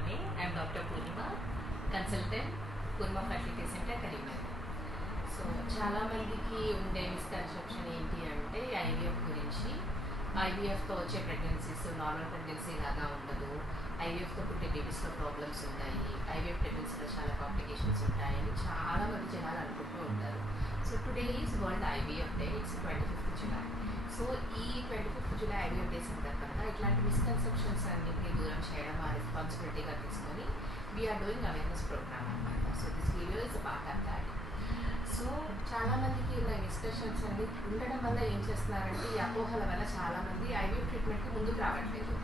morning. I am Dr. Purnima, consultant, Purnima Fertility Center, Karimnagar. So చాలా మందికి ఉండే misconception ఏంటి అంటే ఐవీఎఫ్ గురించి. ఐవీఎఫ్తో వచ్చే ప్రెగ్నెన్సీస్ నార్మల్ ప్రెగ్నెన్సీ లాగా ఉండదు, ఐవీఎఫ్తో పుట్టే బేబీస్లో ప్రాబ్లమ్స్ ఉంటాయి, ఐవీఎఫ్ ప్రెగ్నెన్సీలో చాలా కాంప్లికేషన్స్ ఉంటాయని చాలా మంది జనాలు అనుకుంటూ ఉంటారు. So today is world IVF day, it's 25th July. So ఈ 25th July ఐవీఎఫ్ డే సందర్భంగా ఇట్లాంటి మిస్కన్సెప్షన్స్ అన్నింటినీ దూరం చేయడం ఆ రెస్పాన్సిబిలిటీగా తీసుకొని వీఆర్ డూయింగ్ అవేర్నెస్ ప్రోగ్రామ్ అనమాట. So this video is part of that. So చాలామందికి ఉన్న డిస్కషన్స్ అన్ని ఉండడం వల్ల ఏం చేస్తున్నారంటే ఈ అపోహల వల్ల చాలామంది ఐవీఎఫ్ ట్రీట్మెంట్కి ముందుకు రావట్లేదు.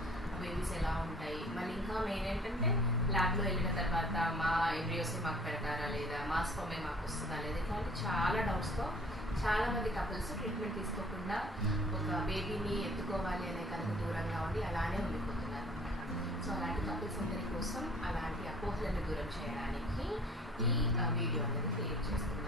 బేబీస్ ఎలా ఉంటాయి, మళ్ళీ ఇంకా మెయిన్ ఏంటంటే ల్యాబ్లో వెళ్ళిన తర్వాత మా ఎంబ్రియోసే మాకు పెడతారా లేదా, మా స్పర్మే మాకు వస్తుందా లేదా, ఇట్లాంటి చాలా డౌట్స్తో చాలామంది కపుల్స్ ట్రీట్మెంట్ తీసుకోకుండా ఒక బేబీని ఎత్తుకోవాలి అనే కనుక దూరంగా ఉండి అలానే ఉండిపోతున్నారు అనమాట. సో అలాంటి కపుల్స్ అందరి కోసం అలాంటి అపోహలను దూరం చేయడానికి ఈ వీడియో అనేది క్రియేట్ చేస్తున్నాను.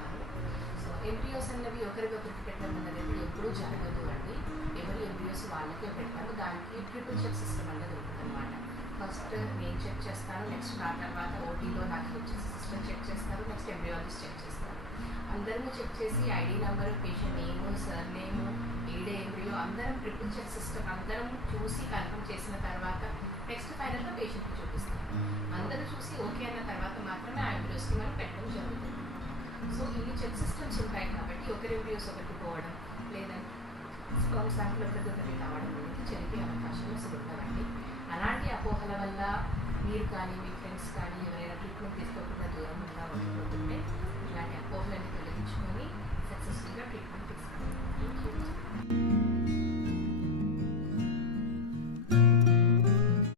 సో ఎంబ్రియోస్ అన్నవి ఒకరికొకరికి పెట్టడం అనేది ఎప్పుడూ జరగదు అండి. ఎవరి ఎంబ్రియోస్ వాళ్ళకే పెడతారు. దానికి ట్రిపుల్ చెక్ సిస్టమ్ అనేది ఉంటుంది అనమాట. ఫస్ట్ నేను చెక్ చేస్తాను, నెక్స్ట్ నా తర్వాత ఓటీలో నాకు వచ్చేసి సిస్టమ్ చెక్ చేస్తారు, నెక్స్ట్ ఎంబ్రియాలజిస్ట్ చెక్ చేస్తారు. అందరూ చెక్ చేసి ఐడి నెంబరు, పేషెంట్ నేము, సర్ నేము, ఈడే ఎంబ్రియో అందరం ట్రిపుల్ చెక్ సిస్టమ్ అందరం చూసి కన్ఫర్మ్ చేసిన తర్వాత నెక్స్ట్ ఫైనల్గా పేషెంట్కి చూపిస్తాం. అందరూ చూసి ఓకే అన్న తర్వాత మాత్రమే ఆ ఎంబ్రియోస్కి మనం పెట్టడం జరుగుతుంది. సో ఇన్ని చెక్ సిస్టమ్స్ ఉంటాయి కాబట్టి ఒకరి ఎంబ్రియోస్ ఒకరికి పోవడం లేదంటే స్పర్మ్ శాంపుల్ ఒకరికి రావడం అనేది జరిగే అవకాశాలు అసలు ఉండవండి. అలాంటి అపోహల వల్ల మీరు కానీ మీ ఫ్రెండ్స్ కానీ ఎవరైనా ట్రీట్మెంట్ తీసుకోకుండా దూరంగా ఉండిపోతుంటే ఇలాంటి అపోహలన్నీ తొలగించుకొని సక్సెస్ఫుల్గా ట్రీట్మెంట్ తీసుకోండి. Thank you.